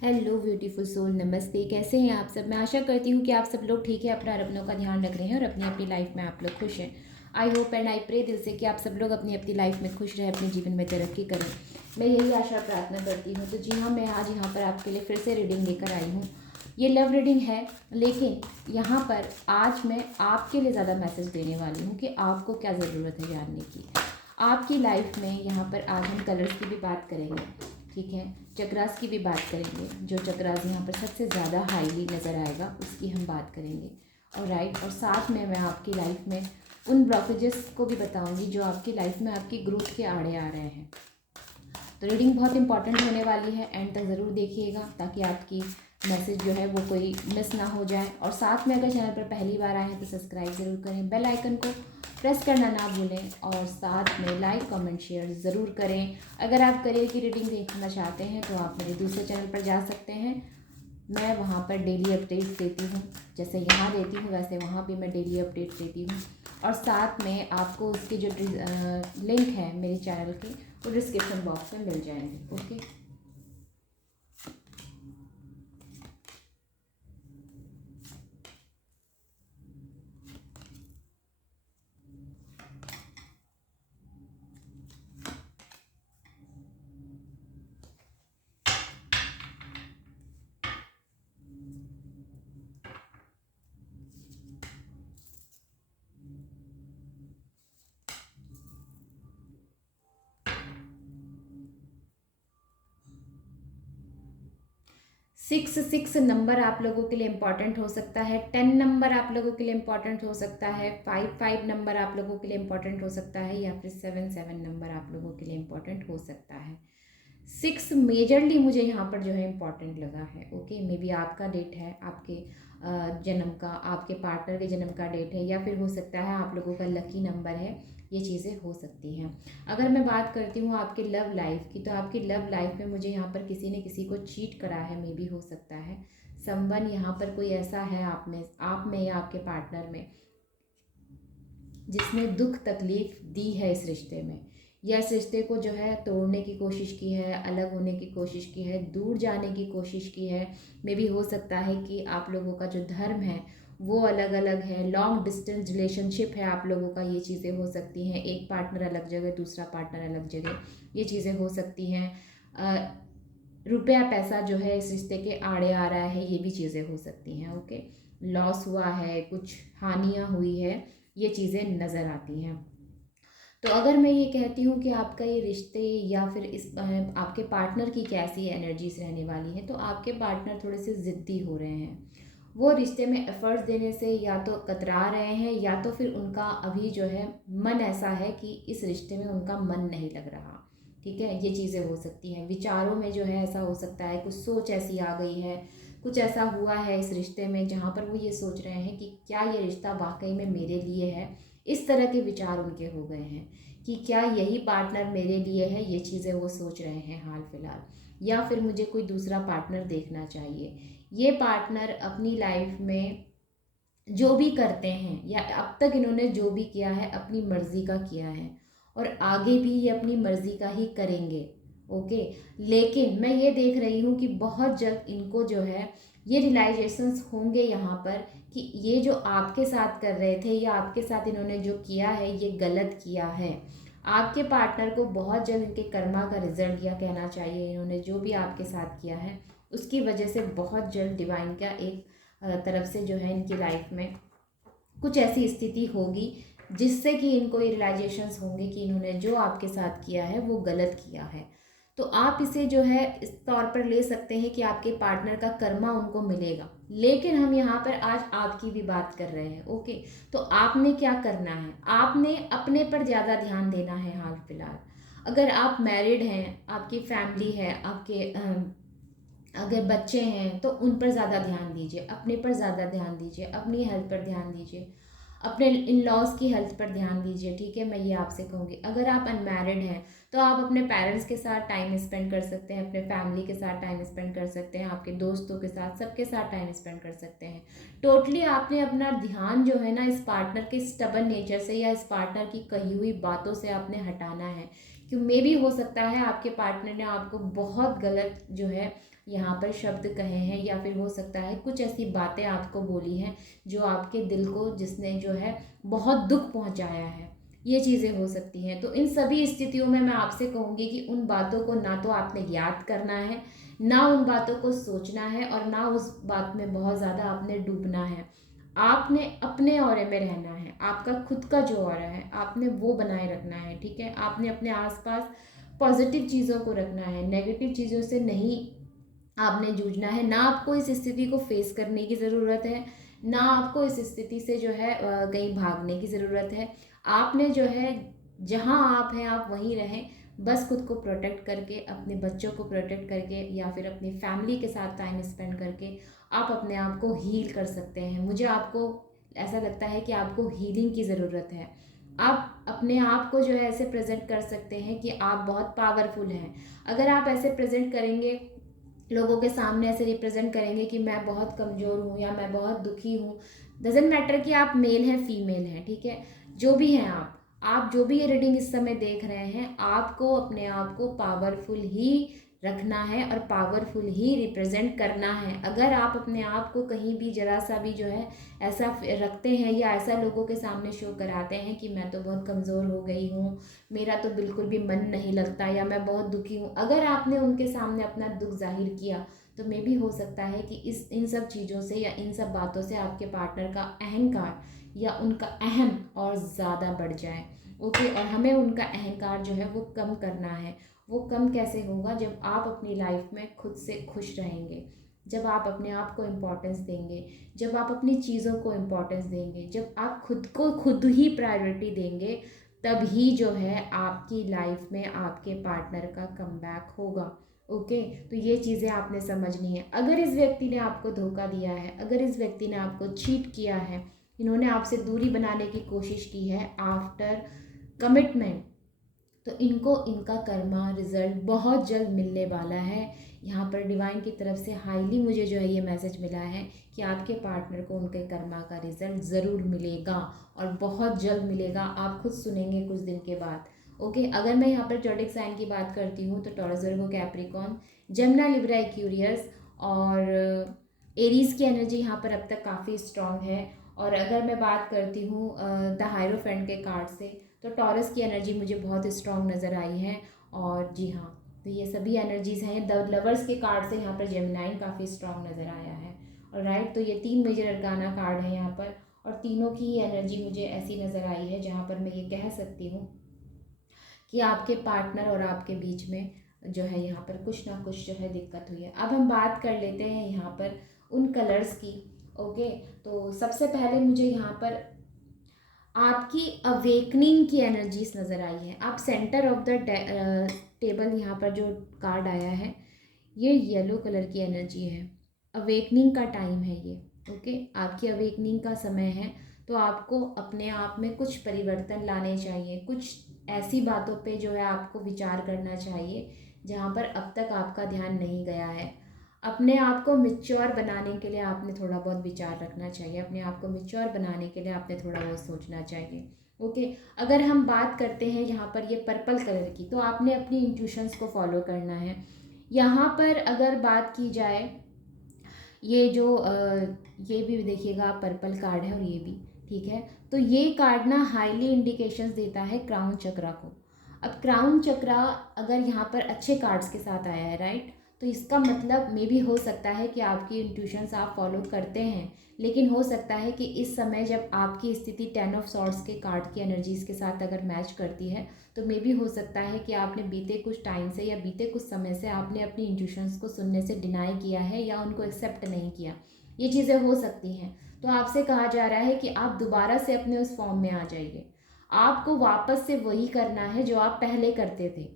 Hello beautiful soul, नमस्ते। कैसे हैं आप सब? मैं आशा करती हूँ कि आप सब लोग ठीक है, अपना और अपनों का ध्यान रख रहे हैं और अपनी अपनी लाइफ में आप लोग खुश हैं। I hope and I pray दिल से कि आप सब लोग अपनी अपनी लाइफ में खुश रहें, अपने जीवन में तरक्की करें। मैं यही आशा प्रार्थना करती हूँ। तो जी हाँ, मैं आज यहाँ पर आपके लिए फिर से रीडिंग लेकर आई हूँ। ये लव रीडिंग है, लेकिन यहाँ पर आज मैं आपके लिए ज़्यादा मैसेज देने वाली हूँ कि आपको क्या ज़रूरत है जानने की आपकी लाइफ में। यहाँ पर आज हम कलर्स की भी बात करेंगे, ठीक है। चक्रास की भी बात करेंगे, जो चक्रास यहाँ पर सबसे ज़्यादा हाईली नज़र आएगा उसकी हम बात करेंगे। और राइट, और साथ में मैं आपकी लाइफ में उन ब्लॉकेजेस को भी बताऊंगी जो आपकी लाइफ में आपकी ग्रोथ के आड़े आ रहे हैं। तो रीडिंग बहुत इंपॉर्टेंट होने वाली है, एंड तक ज़रूर देखिएगा ताकि आपकी मैसेज जो है वो कोई मिस ना हो जाए। और साथ में अगर चैनल पर पहली बार आए हैं तो सब्सक्राइब ज़रूर करें, बेल आइकन को प्रेस करना ना भूलें, और साथ में लाइक कमेंट शेयर ज़रूर करें। अगर आप करियर की रीडिंग देखना चाहते हैं तो आप मेरे दूसरे चैनल पर जा सकते हैं। मैं वहाँ पर डेली अपडेट्स देती हूँ, जैसे यहाँ देती हूँ वैसे वहाँ भी मैं डेली अपडेट्स देती हूँ। और साथ में आपको उसके जो लिंक है मेरे चैनल के, वो डिस्क्रिप्शन बॉक्स में मिल जाएंगे। ओके, 6 नंबर आप लोगों के लिए इम्पॉर्टेंट हो सकता है। 10 नंबर आप लोगों के लिए इम्पॉर्टेंट हो सकता है। 5 नंबर आप लोगों के लिए इम्पॉर्टेंट हो सकता है, या फिर 7 नंबर आप लोगों के लिए इम्पॉर्टेंट हो सकता है। 6 मेजरली मुझे यहाँ पर जो है इम्पॉर्टेंट लगा है। ओके, मे बी आपका डेट है, आपके जन्म का, आपके पार्टनर के जन्म का डेट है, या फिर हो सकता है आप लोगों का लकी नंबर है। ये चीज़ें हो सकती हैं। अगर मैं बात करती हूँ आपके लव लाइफ की, तो आपकी लव लाइफ में मुझे यहाँ पर किसी ने किसी को चीट करा है, मे बी हो सकता है। संबंध यहाँ पर कोई ऐसा है आप में या आपके पार्टनर में जिसने दुख तकलीफ दी है इस रिश्ते में, या इस रिश्ते को जो है तोड़ने की कोशिश की है, अलग होने की कोशिश की है, दूर जाने की कोशिश की है। मे भी हो सकता है कि आप लोगों का जो धर्म है वो अलग अलग है, लॉन्ग डिस्टेंस रिलेशनशिप है आप लोगों का। ये चीज़ें हो सकती हैं, एक पार्टनर अलग जगह, दूसरा पार्टनर अलग जगह, ये चीज़ें हो सकती हैं। रुपया पैसा जो है इस रिश्ते के आड़े आ रहा है, ये भी चीज़ें हो सकती हैं। ओके, लॉस हुआ है, कुछ हानियाँ हुई है, ये चीज़ें नज़र आती हैं। तो अगर मैं ये कहती हूँ कि आपका ये रिश्ते या फिर आपके पार्टनर की कैसी एनर्जीज रहने वाली है, तो आपके पार्टनर थोड़े से ज़िद्दी हो रहे हैं। वो रिश्ते में एफर्ट्स देने से या तो कतरा रहे हैं, या तो फिर उनका अभी जो है मन ऐसा है कि इस रिश्ते में उनका मन नहीं लग रहा। ठीक है, ये चीज़ें हो सकती हैं। विचारों में जो है ऐसा हो सकता है, कुछ सोच ऐसी आ गई है, कुछ ऐसा हुआ है इस रिश्ते में जहाँ पर वो ये सोच रहे हैं कि क्या ये रिश्ता वाकई में मेरे लिए है। इस तरह के विचार उनके हो गए हैं कि क्या यही पार्टनर मेरे लिए है, ये चीज़ें वो सोच रहे हैं हाल फिलहाल। या फिर मुझे कोई दूसरा पार्टनर देखना चाहिए। ये पार्टनर अपनी लाइफ में जो भी करते हैं, या अब तक इन्होंने जो भी किया है अपनी मर्जी का किया है, और आगे भी ये अपनी मर्जी का ही करेंगे। ओके, लेकिन मैं ये देख रही हूँ कि बहुत जल्द इनको जो है ये रियलाइजेशंस होंगे यहाँ पर कि ये जो आपके साथ कर रहे थे या आपके साथ इन्होंने जो किया है ये गलत किया है। आपके पार्टनर को बहुत जल्द इनके कर्मा का रिजल्ट या कहना चाहिए, इन्होंने जो भी आपके साथ किया है उसकी वजह से बहुत जल्द डिवाइन का एक तरफ से जो है इनकी लाइफ में कुछ ऐसी स्थिति होगी जिससे कि इनको ये रियलाइजेशंस होंगे कि इन्होंने जो आपके साथ किया है वो गलत किया है। तो आप इसे जो है इस तौर पर ले सकते हैं कि आपके पार्टनर का कर्मा उनको मिलेगा। लेकिन हम यहाँ पर आज आपकी भी बात कर रहे हैं। ओके, तो आपने क्या करना है? आपने अपने पर ज़्यादा ध्यान देना है हाल फिलहाल। अगर आप मैरिड हैं, आपकी फैमिली है, आपके अगर बच्चे हैं तो उन पर ज़्यादा ध्यान दीजिए, अपने पर ज़्यादा ध्यान दीजिए, अपनी हेल्थ पर ध्यान दीजिए, अपने इन लॉज की हेल्थ पर ध्यान दीजिए। ठीक है, मैं ये आपसे कहूँगी। अगर आप अनमैरिड हैं तो आप अपने पेरेंट्स के साथ टाइम स्पेंड कर सकते हैं, अपने फैमिली के साथ टाइम स्पेंड कर सकते हैं, आपके दोस्तों के साथ, सबके साथ टाइम स्पेंड कर सकते हैं। टोटली आपने अपना ध्यान जो है ना इस पार्टनर के स्टबन नेचर से या इस पार्टनर की कही हुई बातों से आपने हटाना है। क्यों, मे भी हो सकता है आपके पार्टनर ने आपको बहुत गलत जो है यहाँ पर शब्द कहे हैं, या फिर हो सकता है कुछ ऐसी बातें आपको बोली हैं जो आपके दिल को जिसने जो है बहुत दुख पहुँचाया है, ये चीज़ें हो सकती हैं। तो इन सभी स्थितियों में मैं आपसे कहूँगी कि उन बातों को ना तो आपने याद करना है, ना उन बातों को सोचना है, और ना उस बात में बहुत ज़्यादा आपने डूबना है। आपने अपने ऑरे में रहना है, आपका खुद का जो ऑरा है आपने वो बनाए रखना है, ठीक है। आपने अपने आसपास पॉजिटिव चीज़ों को रखना है, नेगेटिव चीज़ों से नहीं आपने जूझना है। ना आपको इस स्थिति को फेस करने की ज़रूरत है, ना आपको इस स्थिति से जो है कहीं भागने की ज़रूरत है। आपने जो है जहाँ आप हैं आप वहीं रहें, बस खुद को प्रोटेक्ट करके, अपने बच्चों को प्रोटेक्ट करके, या फिर अपनी फैमिली के साथ टाइम स्पेंड करके आप अपने आप को हील कर सकते हैं। मुझे आपको ऐसा लगता है कि आपको हीलिंग की ज़रूरत है। आप अपने आप को जो है ऐसे प्रेजेंट कर सकते हैं कि आप बहुत पावरफुल हैं। अगर आप ऐसे प्रेजेंट करेंगे, लोगों के सामने ऐसे रिप्रेजेंट करेंगे कि मैं बहुत कमज़ोर हूँ या मैं बहुत दुखी हूँ, डजेंट मैटर कि आप मेल हैं फीमेल हैं, ठीक है, जो भी हैं आप जो भी ये रीडिंग इस समय देख रहे हैं, आपको अपने आप को पावरफुल ही रखना है और पावरफुल ही रिप्रेजेंट करना है। अगर आप अपने आप को कहीं भी जरा सा भी जो है ऐसा रखते हैं या ऐसा लोगों के सामने शो कराते हैं कि मैं तो बहुत कमज़ोर हो गई हूँ, मेरा तो बिल्कुल भी मन नहीं लगता, या मैं बहुत दुखी हूँ, अगर आपने उनके सामने अपना दुख जाहिर किया, तो मे भी हो सकता है कि इन सब चीज़ों से या इन सब बातों से आपके पार्टनर का अहंकार या उनका अहम और ज़्यादा बढ़ जाए। ओके, और हमें उनका अहंकार जो है वो कम करना है। वो कम कैसे होगा? जब आप अपनी लाइफ में खुद से खुश रहेंगे, जब आप अपने आप को इम्पोर्टेंस देंगे, जब आप अपनी चीज़ों को इम्पोर्टेंस देंगे, जब आप खुद को खुद ही प्रायोरिटी देंगे, तभी जो है आपकी लाइफ में आपके पार्टनर का कमबैक होगा। ओके, तो ये चीज़ें आपने समझनी है। अगर इस व्यक्ति ने आपको धोखा दिया है, अगर इस व्यक्ति ने आपको चीट किया है, इन्होंने आपसे दूरी बनाने की कोशिश की है आफ्टर कमिटमेंट, तो इनको इनका कर्मा रिजल्ट बहुत जल्द मिलने वाला है। यहाँ पर डिवाइन की तरफ से हाईली मुझे जो है ये मैसेज मिला है कि आपके पार्टनर को उनके कर्मा का रिजल्ट ज़रूर मिलेगा, और बहुत जल्द मिलेगा। आप खुद सुनेंगे कुछ दिन के बाद। ओके, अगर मैं यहाँ पर जॉडिक साइन की बात करती हूँ तो टॉरस, वर्गो, कैप्रिकॉर्न, जेमिनी, लिब्रा, एक्वेरियस और एरीज की एनर्जी यहाँ पर अब तक काफ़ी स्ट्रांग है। और अगर मैं बात करती हूँ द हायरोफेंट के कार्ड से, तो टॉरस की एनर्जी मुझे बहुत स्ट्रांग नज़र आई है। और जी हाँ, तो ये सभी एनर्जीज़ हैं। द लवर्स के कार्ड से यहाँ पर जेमिनाइन काफ़ी स्ट्रांग नज़र आया है। और राइट, तो ये 3 मेजर अरकाना कार्ड है यहाँ पर, और तीनों की एनर्जी मुझे ऐसी नज़र आई है जहाँ पर मैं ये कह सकती हूँ कि आपके पार्टनर और आपके बीच में जो है यहाँ पर कुछ ना कुछ जो है दिक्कत हुई है। अब हम बात कर लेते हैं यहाँ पर उन कलर्स की। ओके, तो सबसे पहले मुझे यहाँ पर आपकी अवेकनिंग की एनर्जीज नज़र आई है। आप सेंटर ऑफ द टेबल, यहाँ पर जो कार्ड आया है ये येलो कलर की एनर्जी है। अवेकनिंग का टाइम है ये। ओके, आपकी अवेकनिंग का समय है। तो आपको अपने आप में कुछ परिवर्तन लाने चाहिए, कुछ ऐसी बातों पे जो है आपको विचार करना चाहिए जहाँ पर अब तक आपका ध्यान नहीं गया है। अपने आप को मिच्योर बनाने के लिए आपने थोड़ा बहुत विचार रखना चाहिए, अपने आप को मिच्योर बनाने के लिए आपने थोड़ा बहुत सोचना चाहिए। ओके, अगर हम बात करते हैं यहाँ पर ये पर्पल कलर की, तो आपने अपनी इंट्यूशंस को फॉलो करना है। यहाँ पर अगर बात की जाए, ये जो ये भी देखिएगा पर्पल कार्ड है और ये भी, ठीक है, तो ये कार्ड ना हाईली इंडिकेशंस देता है क्राउन चक्रा को। अब क्राउन चक्रा अगर यहाँ पर अच्छे कार्ड्स के साथ आया है, राइट, तो इसका मतलब मे भी हो सकता है कि आपकी इंट्यूशंस आप फॉलो करते हैं, लेकिन हो सकता है कि इस समय जब आपकी स्थिति 10 ऑफ सॉर्ड्स के कार्ड की एनर्जीज के साथ अगर मैच करती है, तो मे भी हो सकता है कि आपने बीते कुछ टाइम से या बीते कुछ समय से आपने अपनी इंट्यूशंस को सुनने से डिनाई किया है या उनको एक्सेप्ट नहीं किया। ये चीज़ें हो सकती हैं। तो आपसे कहा जा रहा है कि आप दोबारा से अपने उस फॉर्म में आ जाइए। आपको वापस से वही करना है जो आप पहले करते थे।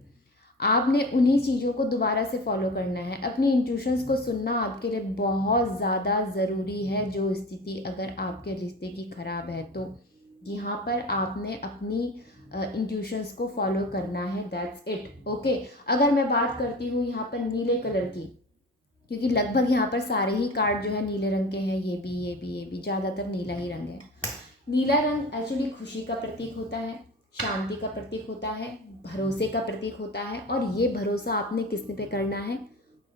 आपने उन्हीं चीज़ों को दोबारा से फॉलो करना है। अपनी इंट्यूशंस को सुनना आपके लिए बहुत ज़्यादा ज़रूरी है। जो स्थिति अगर आपके रिश्ते की ख़राब है, तो यहाँ पर आपने अपनी इंट्यूशंस को फॉलो करना है, दैट्स इट। ओके, अगर मैं बात करती हूँ यहाँ पर नीले कलर की, क्योंकि लगभग यहाँ पर सारे ही कार्ड जो है नीले रंग के हैं, ये भी ये भी ये भी, ज़्यादातर नीला ही रंग है। नीला रंग एक्चुअली खुशी का प्रतीक होता है, शांति का प्रतीक होता है, भरोसे का प्रतीक होता है। और ये भरोसा आपने किस पे करना है?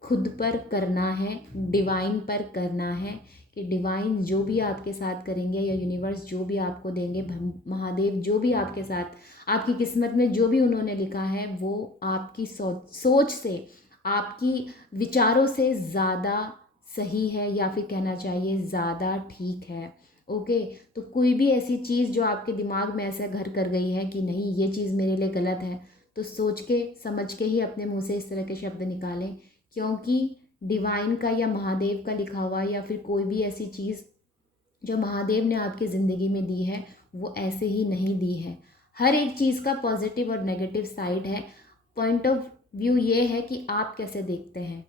खुद पर करना है, डिवाइन पर करना है कि डिवाइन जो भी आपके साथ करेंगे या यूनिवर्स जो भी आपको देंगे, महादेव जो भी आपके साथ, आपकी किस्मत में जो भी उन्होंने लिखा है वो आपकी सोच से, आपकी विचारों से ज़्यादा सही है, या फिर कहना चाहिए ज़्यादा ठीक है। ओके, तो कोई भी ऐसी चीज़ जो आपके दिमाग में ऐसा घर कर गई है कि नहीं ये चीज़ मेरे लिए गलत है, तो सोच के समझ के ही अपने मुंह से इस तरह के शब्द निकालें, क्योंकि डिवाइन का या महादेव का लिखा हुआ या फिर कोई भी ऐसी चीज़ जो महादेव ने आपकी ज़िंदगी में दी है वो ऐसे ही नहीं दी है। हर एक चीज़ का पॉजिटिव और नेगेटिव साइड है। पॉइंट ऑफ व्यू ये है कि आप कैसे देखते हैं,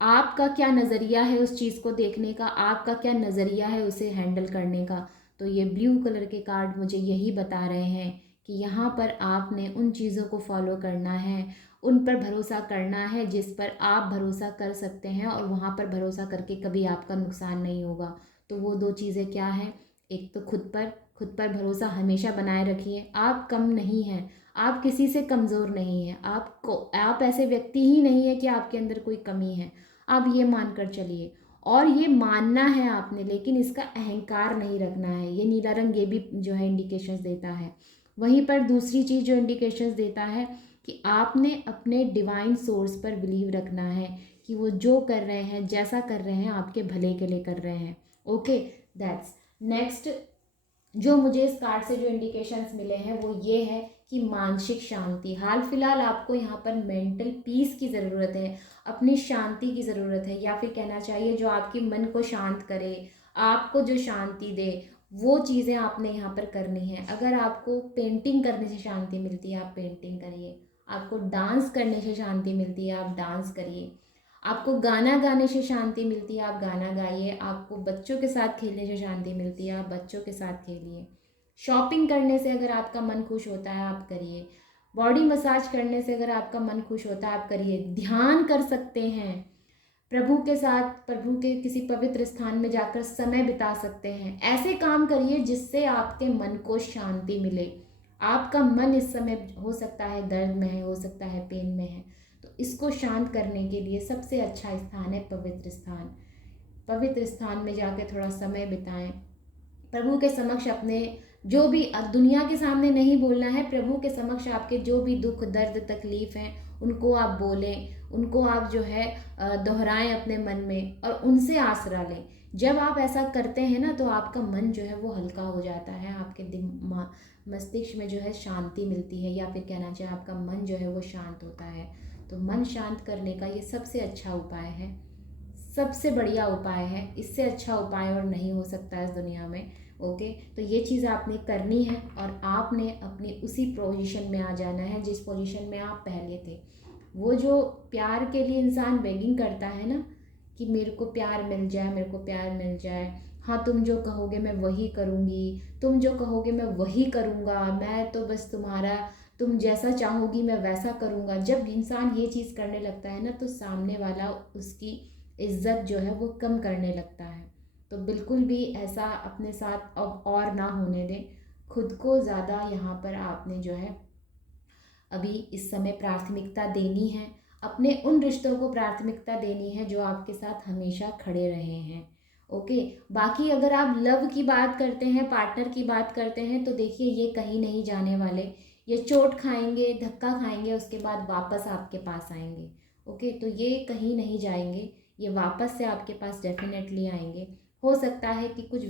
आपका क्या नज़रिया है उस चीज़ को देखने का, आपका क्या नज़रिया है उसे हैंडल करने का। तो ये ब्लू कलर के कार्ड मुझे यही बता रहे हैं कि यहाँ पर आपने उन चीज़ों को फॉलो करना है, उन पर भरोसा करना है जिस पर आप भरोसा कर सकते हैं, और वहाँ पर भरोसा करके कभी आपका नुकसान नहीं होगा। तो वो दो चीज़ें क्या हैं? एक तो खुद पर भरोसा हमेशा बनाए रखिए। आप कम नहीं हैं, आप किसी से कमज़ोर नहीं हैं, आप ऐसे व्यक्ति ही नहीं है कि आपके अंदर कोई कमी है। आप ये मानकर चलिए, और ये मानना है आपने, लेकिन इसका अहंकार नहीं रखना है। ये नीला रंग ये भी जो है इंडिकेशंस देता है। वहीं पर दूसरी चीज़ जो इंडिकेशंस देता है कि आपने अपने डिवाइन सोर्स पर बिलीव रखना है कि वो जो कर रहे हैं, जैसा कर रहे हैं, आपके भले के लिए कर रहे हैं। Okay, that's next. जो मुझे इस कार्ड से जो इंडिकेशंस मिले हैं वो ये है कि मानसिक शांति, हाल फिलहाल आपको यहाँ पर मेंटल पीस की ज़रूरत है, अपनी शांति की ज़रूरत है, या फिर कहना चाहिए जो आपके मन को शांत करे, आपको जो शांति दे, वो चीज़ें आपने यहाँ पर करनी है। अगर आपको पेंटिंग करने से शांति मिलती है आप पेंटिंग करिए, आपको डांस करने से शांति मिलती है आप डांस करिए, आपको गाना गाने से शांति मिलती है आप गाना गाइए, आपको बच्चों के साथ खेलने से शांति मिलती है आप बच्चों के साथ खेलिए, शॉपिंग करने से अगर आपका मन खुश होता है आप करिए, बॉडी मसाज करने से अगर आपका मन खुश होता है आप करिए, ध्यान कर सकते हैं, प्रभु के साथ प्रभु के किसी पवित्र स्थान में जाकर समय बिता सकते हैं। ऐसे काम करिए जिससे आपके मन को शांति मिले। आपका मन इस समय हो सकता है दर्द में है, हो सकता है पेन में है, तो इसको शांत करने के लिए सबसे अच्छा स्थान है पवित्र स्थान। पवित्र स्थान में जाकर थोड़ा समय बिताएं, प्रभु के समक्ष अपने जो भी, दुनिया के सामने नहीं बोलना है, प्रभु के समक्ष आपके जो भी दुख दर्द तकलीफ़ हैं उनको आप बोलें, उनको आप जो है दोहराएं अपने मन में और उनसे आसरा लें। जब आप ऐसा करते हैं ना तो आपका मन जो है वो हल्का हो जाता है, आपके मस्तिष्क में जो है शांति मिलती है, या फिर कहना चाहिए आपका मन जो है वो शांत होता है। तो मन शांत करने का ये सबसे अच्छा उपाय है, सबसे बढ़िया उपाय है, इससे अच्छा उपाय और नहीं हो सकता इस दुनिया में। ओके, तो ये चीज़ आपने करनी है और आपने अपनी उसी पोजीशन में आ जाना है जिस पोजीशन में आप पहले थे। वो जो प्यार के लिए इंसान बेगिंग करता है ना कि मेरे को प्यार मिल जाए, मेरे को प्यार मिल जाए, हाँ तुम जो कहोगे मैं वही करूँगी, तुम जो कहोगे मैं वही करूँगा, मैं तो बस तुम्हारा, तुम जैसा चाहोगी मैं वैसा करूँगा। जब इंसान ये चीज़ करने लगता है ना तो सामने वाला उसकी इज्जत जो है वो कम करने लगता है। तो बिल्कुल भी ऐसा अपने साथ अब और ना होने दें। खुद को ज़्यादा यहाँ पर आपने जो है अभी इस समय प्राथमिकता देनी है, अपने उन रिश्तों को प्राथमिकता देनी है जो आपके साथ हमेशा खड़े रहे हैं। ओके, बाकी अगर आप लव की बात करते हैं, पार्टनर की बात करते हैं, तो देखिए ये कहीं नहीं जाने वाले, ये चोट खाएंगे, धक्का खाएंगे, उसके बाद वापस आपके पास आएंगे। ओके, तो ये कहीं नहीं जाएंगे, ये वापस से आपके पास डेफिनेटली आएंगे। हो सकता है कि कुछ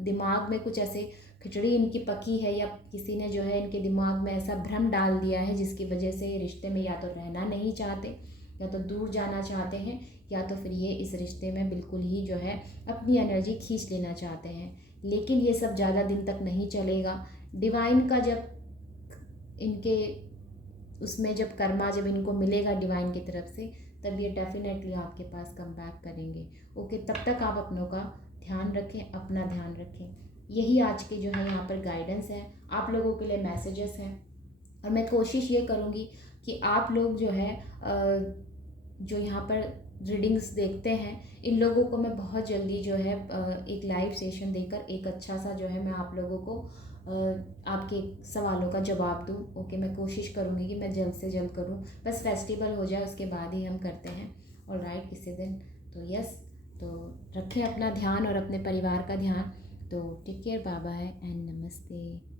दिमाग में कुछ ऐसे खिचड़ी इनकी पकी है, या किसी ने जो है इनके दिमाग में ऐसा भ्रम डाल दिया है जिसकी वजह से ये रिश्ते में या तो रहना नहीं चाहते, या तो दूर जाना चाहते हैं, या तो फिर ये इस रिश्ते में बिल्कुल ही जो है अपनी एनर्जी खींच लेना चाहते हैं। लेकिन ये सब ज़्यादा दिन तक नहीं चलेगा। डिवाइन का जब इनके उसमें जब कर्मा जब इनको मिलेगा डिवाइन की तरफ से, तब ये डेफिनेटली आपके पास कम बैक करेंगे। ओके, तब तक आप अपनों का ध्यान रखें, अपना ध्यान रखें। यही आज के जो है यहाँ पर गाइडेंस है, आप लोगों के लिए मैसेजेस हैं, और मैं कोशिश ये करूँगी कि आप लोग जो है जो यहाँ पर रीडिंग्स देखते हैं, इन लोगों को मैं बहुत जल्दी जो है एक लाइव सेशन देकर एक अच्छा सा जो है मैं आप लोगों को आपके सवालों का जवाब दूँ। ओके, मैं कोशिश करूँगी कि मैं जल्द से जल्द करूँ, बस फेस्टिवल हो जाए उसके बाद ही हम करते हैं। ऑलराइट किसी दिन। तो यस, तो रखें अपना ध्यान और अपने परिवार का ध्यान। तो take care, bye bye and नमस्ते।